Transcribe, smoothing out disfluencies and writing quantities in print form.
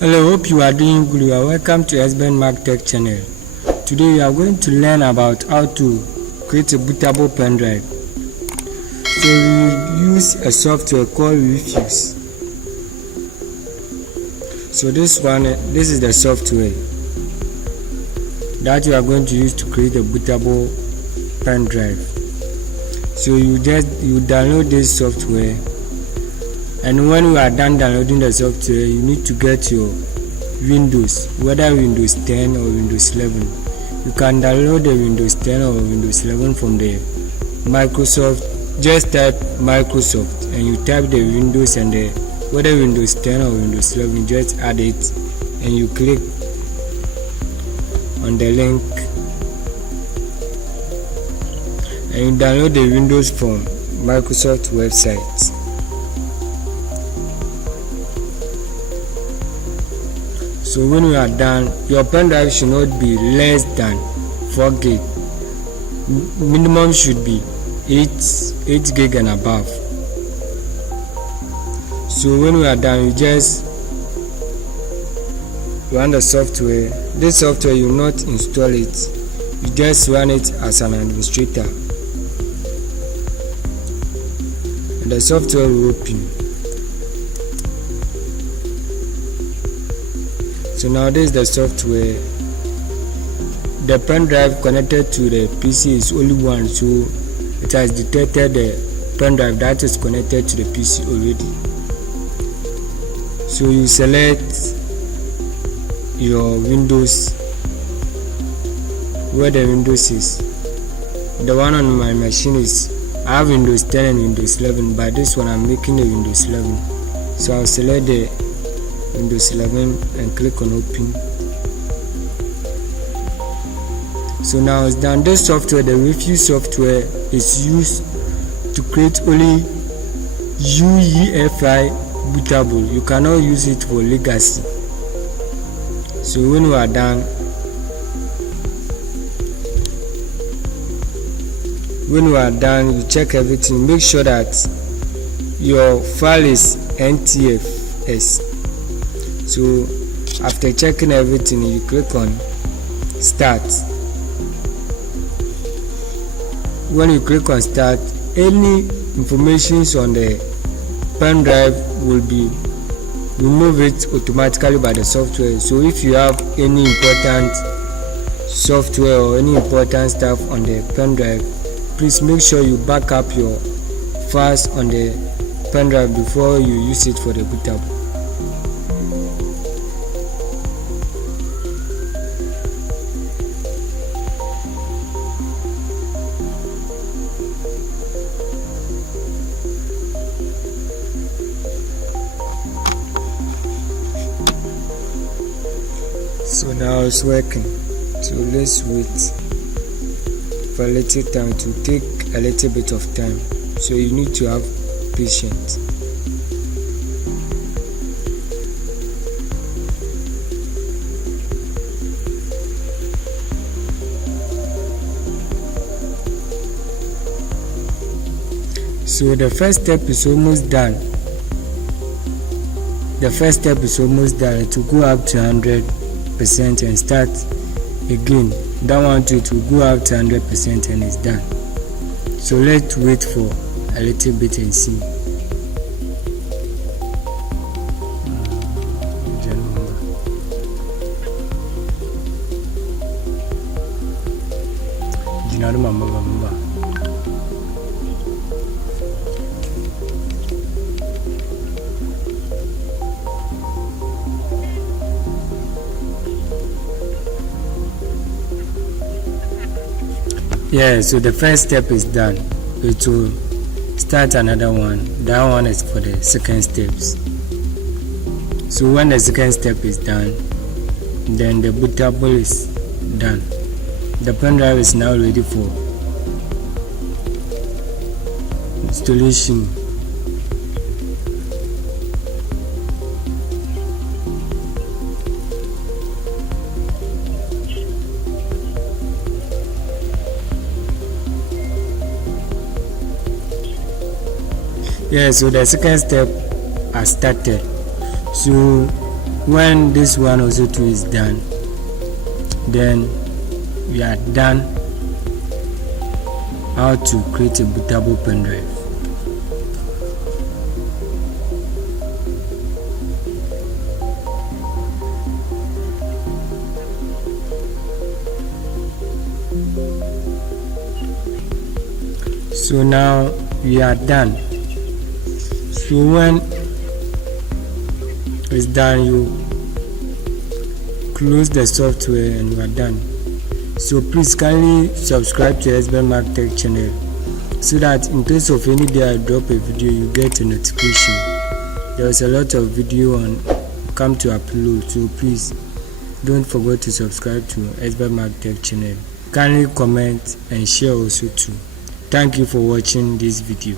Hello, hope you are doing good. You are welcome to Essbenmark Tech channel. Today we are going to learn about how to create a bootable pendrive. So we use a software called Rufus. So this is the software that you are going to use to create a bootable pendrive. So you download this software, and when you are done downloading the software, you need to get your Windows, whether Windows 10 or Windows 11. You can download the Windows 10 or Windows 11 from the Microsoft. Just type Microsoft and you type the Windows and the whether Windows 10 or Windows 11, just add it and you click on the link and you download the Windows from Microsoft website. So when you are done, your pendrive should not be less than 4 gig. Minimum should be 8 gig and above. So when you are done, you just run the software. This software, you will not install it, you just run it as an administrator and the software will open. So now this is the software. The pen drive connected to the PC is only one, so it has detected the pen drive that is connected to the PC already. So you select your Windows, where the Windows is. The one on my machine is, I have Windows 10 and Windows 11, but this one I'm making the Windows 11. So I'll select the Windows 11 and click on open. So now it's done. This software, the Rufus software, is used to create only UEFI bootable. You cannot use it for legacy. So when you are done, you check everything. Make sure that your file is NTFS. So after checking everything, you click on start. When you click on start, any information on the pen drive will be removed automatically by the software. So if you have any important software or any important stuff on the pen drive, please make sure you back up your files on the pen drive before you use it for the bootable. So now it's working. So let's wait for a little time. To take a little bit of time, so you need to have patience. So the first step is almost done. It will go up to 100% and start again. That one too, it will go up to 100% and it's done. So let's wait for a little bit and see. Yeah, so the first step is done. It will start another one. That one is for the second steps. So when the second step is done, then the bootable is done. The pen drive is now ready for installation. Yeah, so the second step has started. So when this one also too is done, then we are done how to create a bootable pendrive. So now we are done. So when it's done, you close the software and you are done. So please kindly subscribe to Essbenmark Tech channel, so that in case of any day I drop a video, you get a notification. There is a lot of video on come to upload, so please don't forget to subscribe to Essbenmark Tech channel. Kindly comment and share also too. Thank you for watching this video.